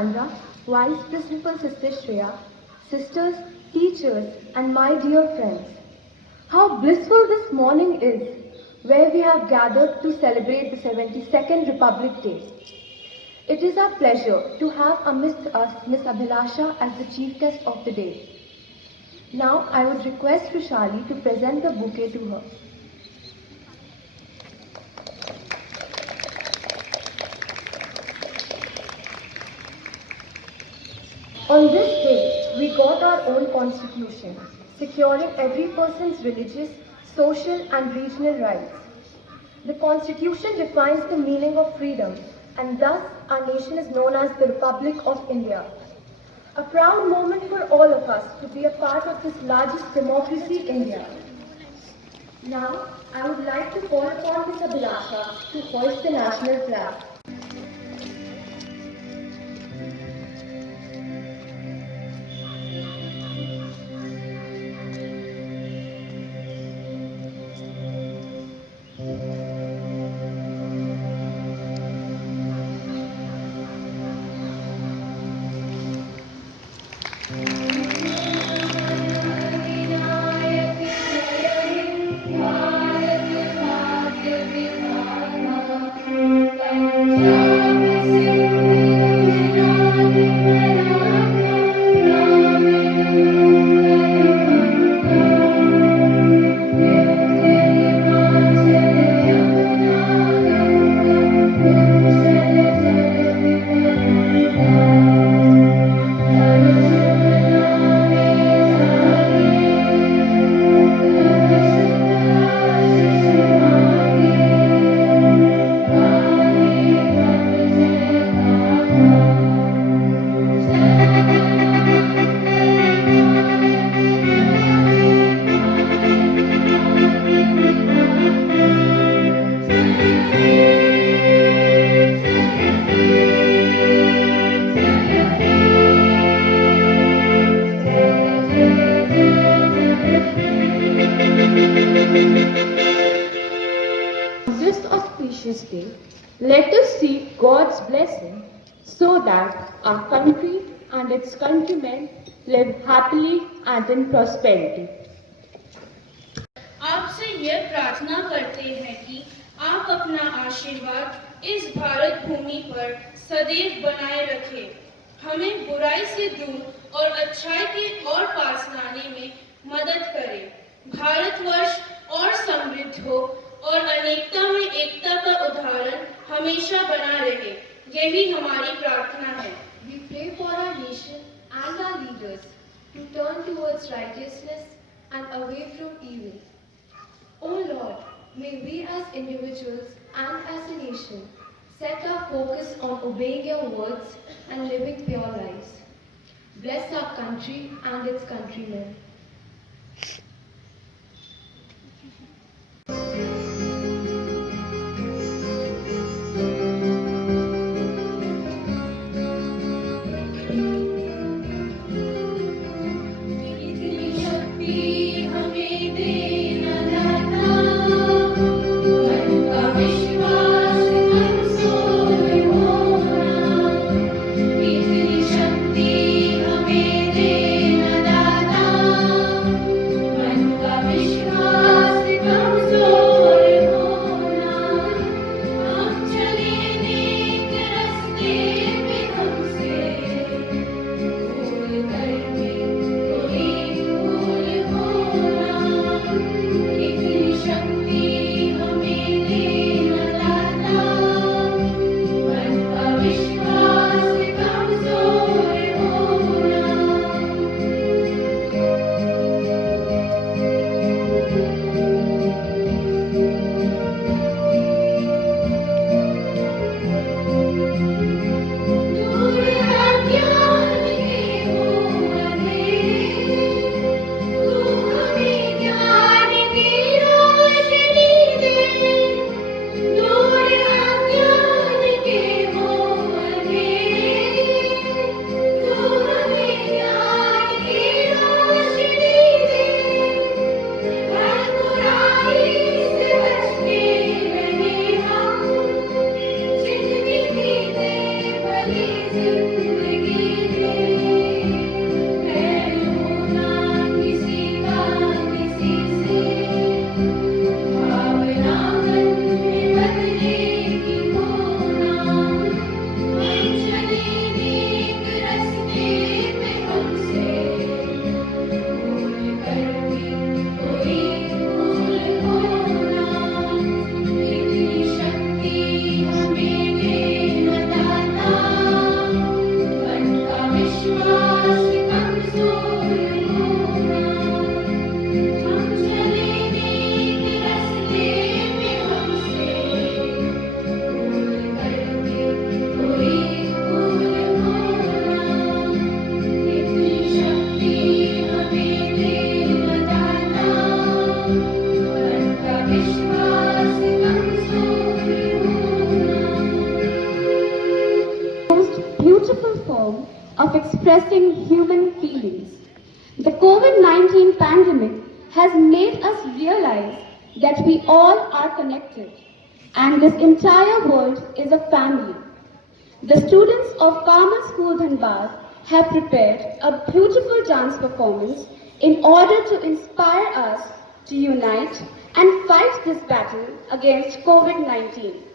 Sandra, Vice Principal Sister Shreya, sisters, teachers, and my dear friends. How blissful this morning is, where we have gathered to celebrate the 72nd Republic Day. It is our pleasure to have amidst us Miss Abhilasha as the chief guest of the day. Now I would request Vishali to present the bouquet to her. On this day, we got our own constitution, securing every person's religious, social and regional rights. The constitution defines the meaning of freedom, and thus our nation is known as the Republic of India. A proud moment for all of us to be a part of this largest democracy in India. Now, I would like to call upon Ms. Abhilasha to hoist the national flag. This auspicious day, let us seek God's blessing so that our country and its countrymen live happily and in prosperity. आपसे यह प्रार्थना करते हैं कि आप अपना आशीर्वाद इस भारत भूमि पर सदैव बनाए रखें, हमें बुराई से दूर और अच्छाई के और पास लाने में मदद करें, भारतवर्ष और समृद्ध हो और अनेकता में एकता का उदाहरण हमेशा बना रहे, यही हमारी प्रार्थना है। We pray for our nation and our leaders to turn towards righteousness and away from evil. O Lord, may we as individuals and as a nation set our focus on obeying your words and living pure lives. Bless our country and its countrymen. हमें देना दाता expressing human feelings. The COVID-19 pandemic has made us realize that we all are connected and this entire world is a family. The students of Karma School Dhanbad have prepared a beautiful dance performance in order to inspire us to unite and fight this battle against COVID-19.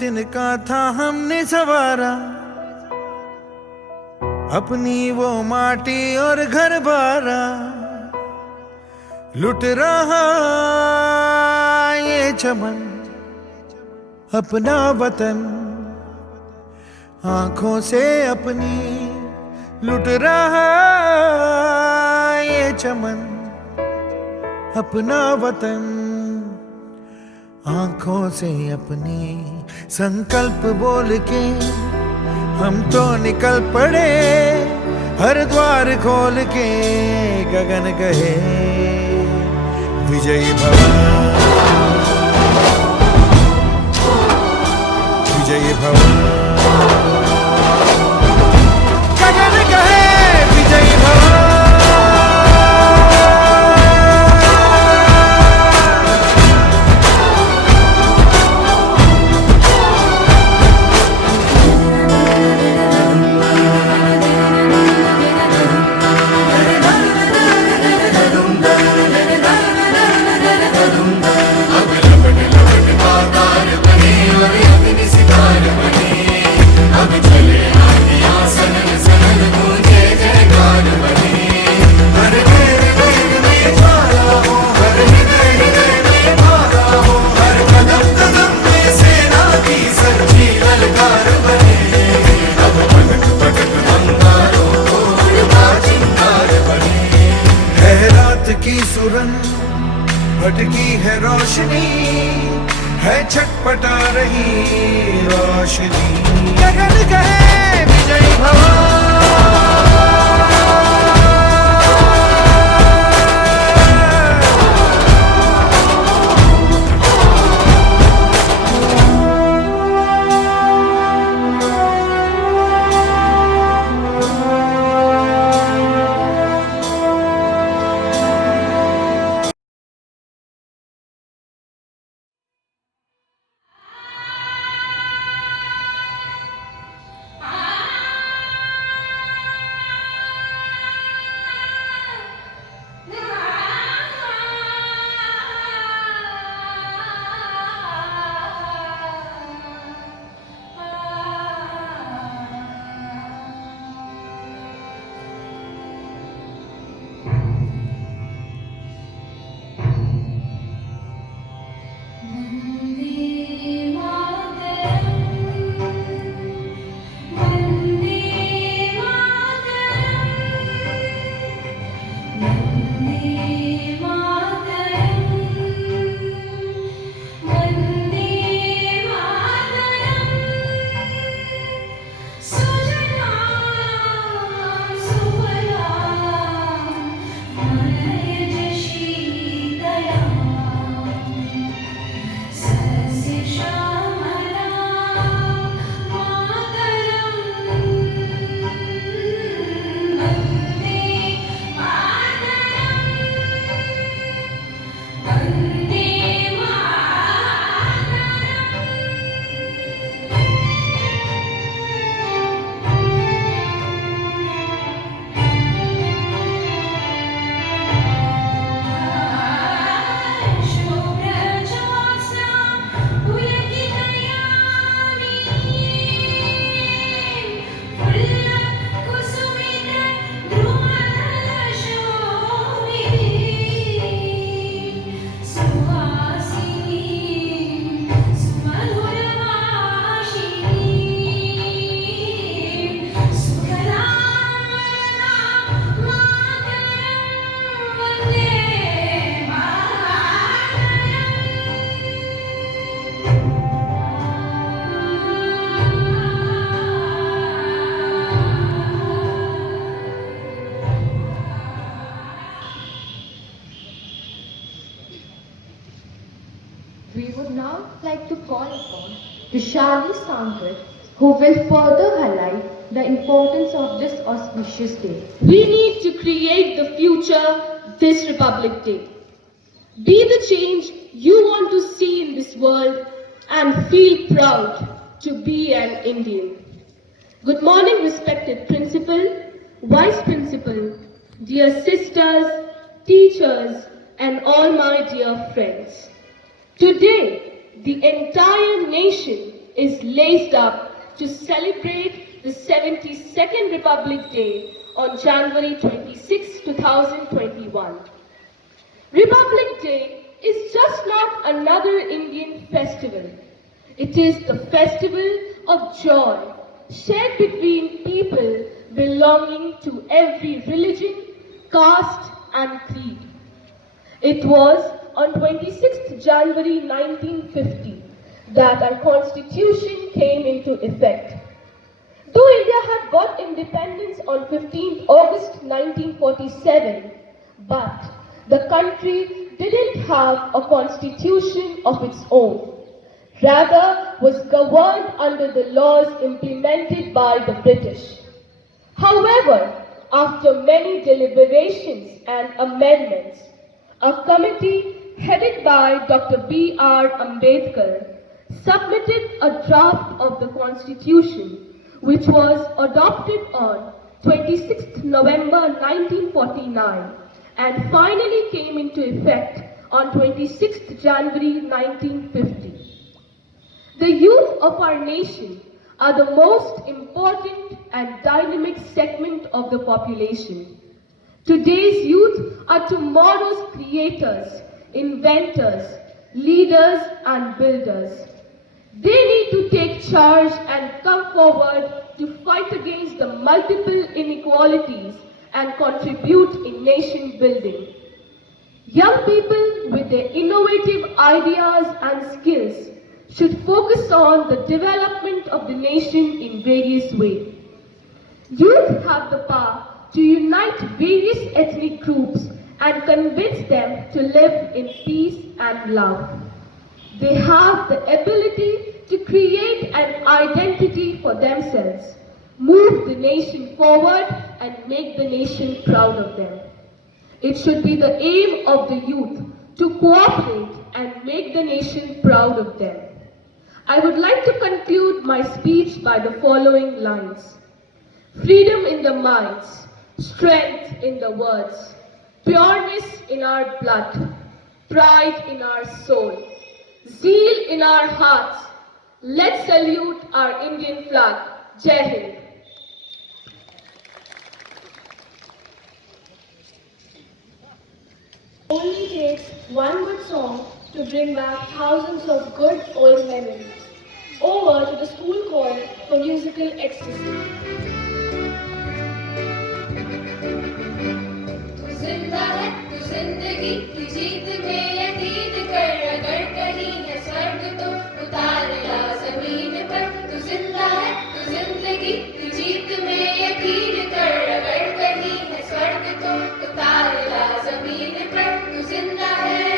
तिनका था हमने सवारा, अपनी वो माटी और घर बारा। लुट रहा ये चमन अपना वतन, आंखों से अपनी लुट रहा ये चमन अपना वतन, आंखों से अपनी। संकल्प बोल के हम तो निकल पड़े, हर द्वार खोल के गगन कहे विजयी भव, विजयी भव। गगन कहे विजयी भव। की सुरन भटकी है रोशनी, है छटपटा रही रोशनी। गगन कहे विजयी भव। we would now like to call upon Vishali Sankar, who will further highlight the importance of this auspicious day. We need to create the future this Republic Day. Be the change you want to see in this world and feel proud to be an Indian. Good morning, respected Principal, Vice Principal, dear sisters, teachers, and all my dear friends. Today, the entire nation is laced up to celebrate the 72nd Republic Day on January 26, 2021. Republic Day is just not another Indian festival. It is the festival of joy shared between people belonging to every religion, caste, and creed. It was on 26th January 1950 that our constitution came into effect. Though India had got independence on 15th August 1947, but the country didn't have a constitution of its own. Rather, was governed under the laws implemented by the British. However, after many deliberations and amendments, a committee headed by Dr. B.R. Ambedkar submitted a draft of the Constitution, which was adopted on 26 November 1949 and finally came into effect on 26 January 1950. The youth of our nation are the most important and dynamic segment of the population. Today's youth are tomorrow's creators, inventors, leaders, and builders. They need to take charge and come forward to fight against the multiple inequalities and contribute in nation building. Young people with their innovative ideas and skills should focus on the development of the nation in various ways. Youth have the power to unite various ethnic groups and convince them to live in peace and love. They have the ability to create an identity for themselves, move the nation forward, and make the nation proud of them. It should be the aim of the youth to cooperate and make the nation proud of them. I would like to conclude my speech by the following lines. Freedom in the minds, strength in the words, pureness in our blood, pride in our soul, zeal in our hearts. Let's salute our Indian flag. Jai Hind. Only takes one good song to bring back thousands of good old memories. Over to the school choir for musical ecstasy. तू जिंदा है, तू जिंदगी की जीत में यकीन कर, अगर कहीं है स्वर्ग तो उतार ला जमीन पर। तू जिंदा है, तू जिंदगी की जीत में यकीन कर, अगर कहीं है स्वर्ग तो उतार ला जमीन पर। तू जिंदा है।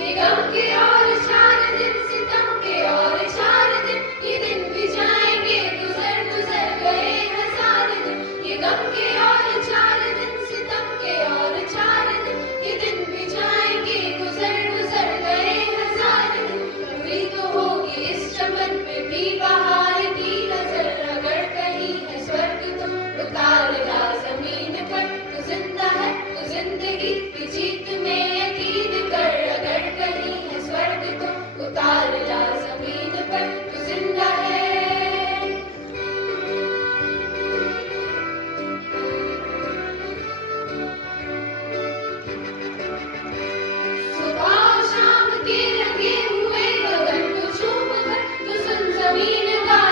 ये गम के और 4 दिन, सितम के और 4 दिन, ये दिन भी जाएंगे, गुजर गुजर गए 1000 दिन। ये गम के और 4 दिन, सितम के और 4 दिन, ये दिन भी जाएंगे, गुजर गुजर गए 1000 दिन। कभी तो होगी इस चमन पे भी बहार की नजर, अगर कहीं है स्वर्ग तो उतार ला जमीन पर। तू जिंदा है, तू जिंदगी की जीत में यकीन कर, अगर कहीं है स्वर्ग तो उतार ला जमीन पर। तू जिंदा है। सुबह और शाम के रंगे हुए गगन को चूम कर, तू सुन जमीन का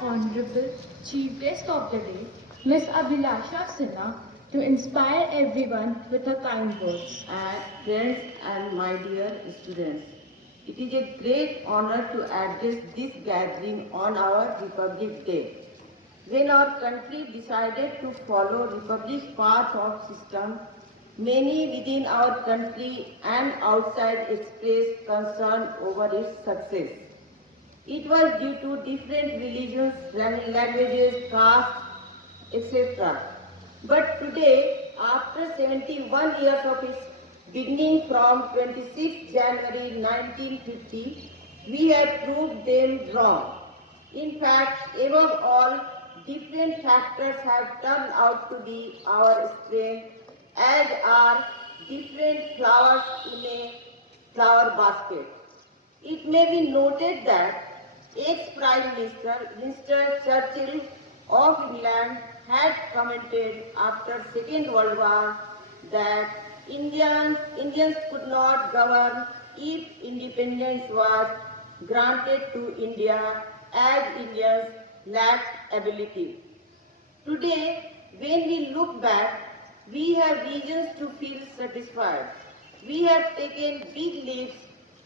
Honorable Chief Guest of the Day, Miss Abhilasha Sinha, to inspire everyone with her kind words. And friends and my dear students, it is a great honor to address this gathering on our Republic Day. When our country decided to follow Republic path of system, many within our country and outside expressed concern over its success. It was due to different religions, languages, castes, etc. But today, after 71 years of its beginning from 26 January 1950, we have proved them wrong. In fact, above all, different factors have turned out to be our strength, as are different flowers in a flower basket. It may be noted that ex-Prime Minister Winston Churchill of England had commented after Second World War that Indians could not govern if independence was granted to India, as Indians lacked ability. Today, when we look back, we have reasons to feel satisfied. We have taken big leaps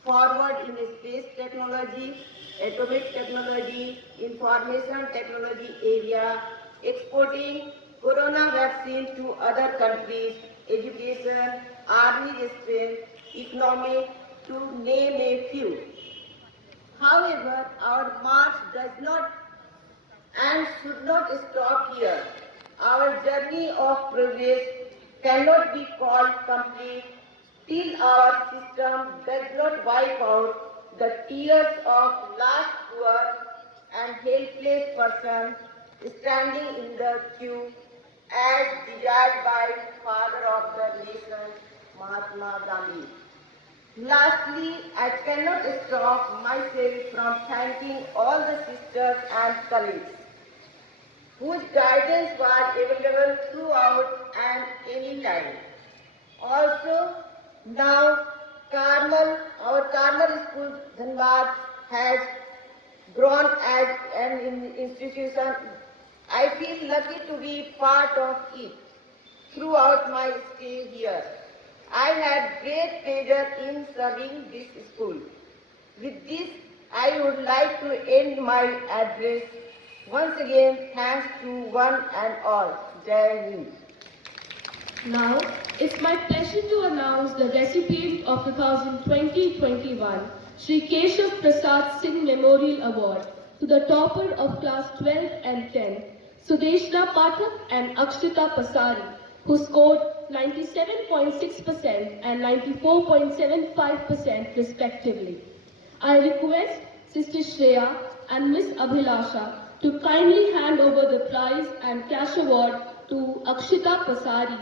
forward in space technology, atomic technology, information technology area, exporting corona vaccine to other countries, education, army strength, economic, to name a few. However, our march does not and should not stop here. Our journey of progress cannot be called complete till our system does not wipe out the tears of last poor and helpless person standing in the queue as desired by Father of the Nation, Mahatma Gandhi. Lastly, I cannot stop myself from thanking all the sisters and colleagues whose guidance was available throughout and any time. Also, now our Carmel School Dhanbad has grown as an institution. I feel lucky to be part of it throughout my stay here. I had great pleasure in serving this school. With this, I would like to end my address. Once again, thanks to one and all. Jai Hind. Now, it's my pleasure to announce the recipient of 2020-21 Shri Keshav Prasad Singh Memorial Award to the topper of class 12 and 10, Sudeshna Pathak and Akshita Pasari, who scored 97.6% and 94.75% respectively. I request Sister Shreya and Miss Abhilasha to kindly hand over the prize and cash award to Akshita Pasari.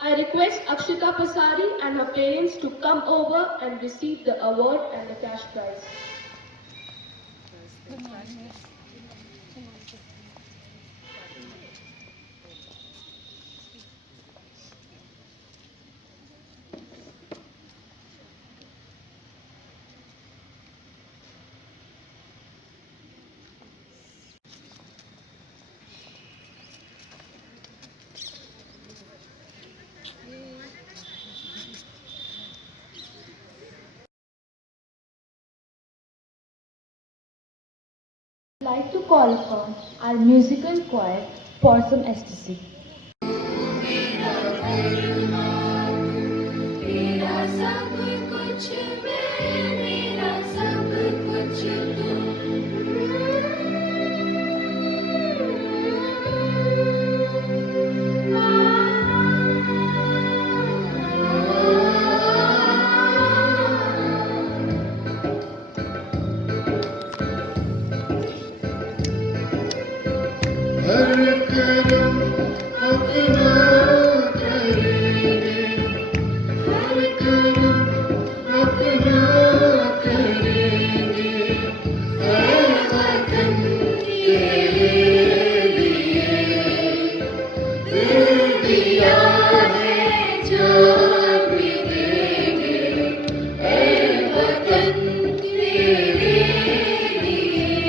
I request Akshita Pasari and her parents to come over and receive the award and the cash prize. I'd like to call upon our musical choir for some ecstasy. मेरा सब कुछ मैं, मेरा सब कुछ हर करम अपना करेंगे, हर करम अपना करेंगे, हर वतन तेरे लिए दिल दिया है, जान भी देंगे, हर वतन तेरे लिए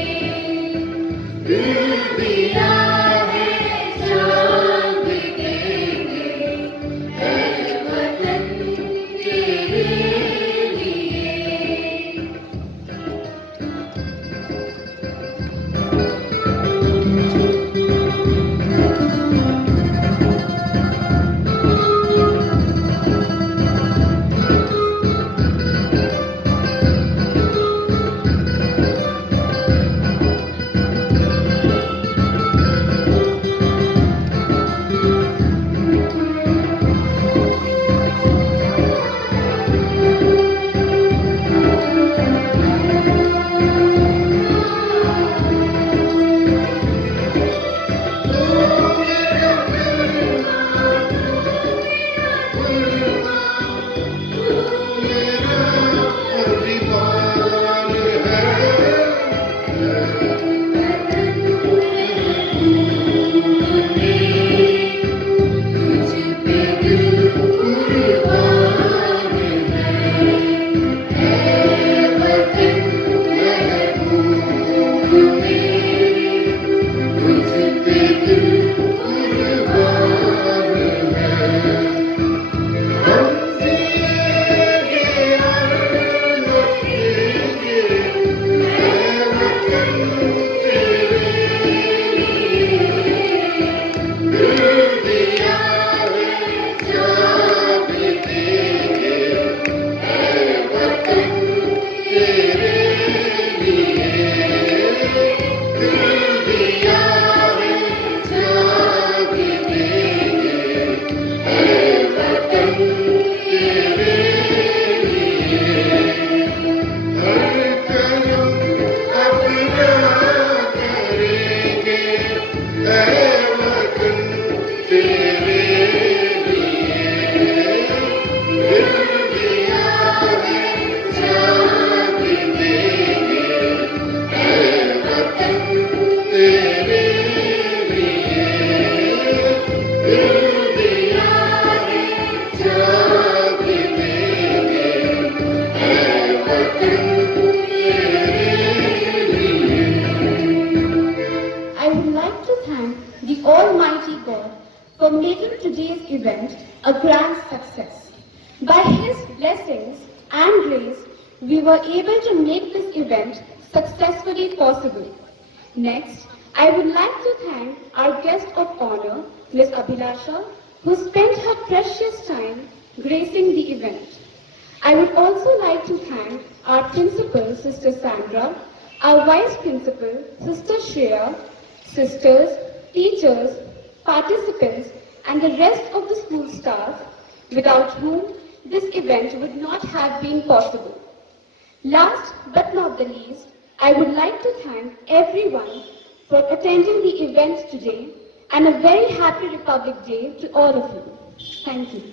I would like to thank the Almighty God for making today's event a grand success. By His blessings and grace, we were able to make this event successfully possible. Next, I would like to thank our guest of honor, Ms. Abhilasha, who spent her precious time gracing the event. I would also like to thank our principal, Sister Sandra, our vice principal, Sister Shreya, sisters, teachers, participants, and the rest of the school staff, without whom this event would not have been possible. Last but not the least, I would like to thank everyone for attending the event today, and a very happy Republic Day to all of you. Thank you.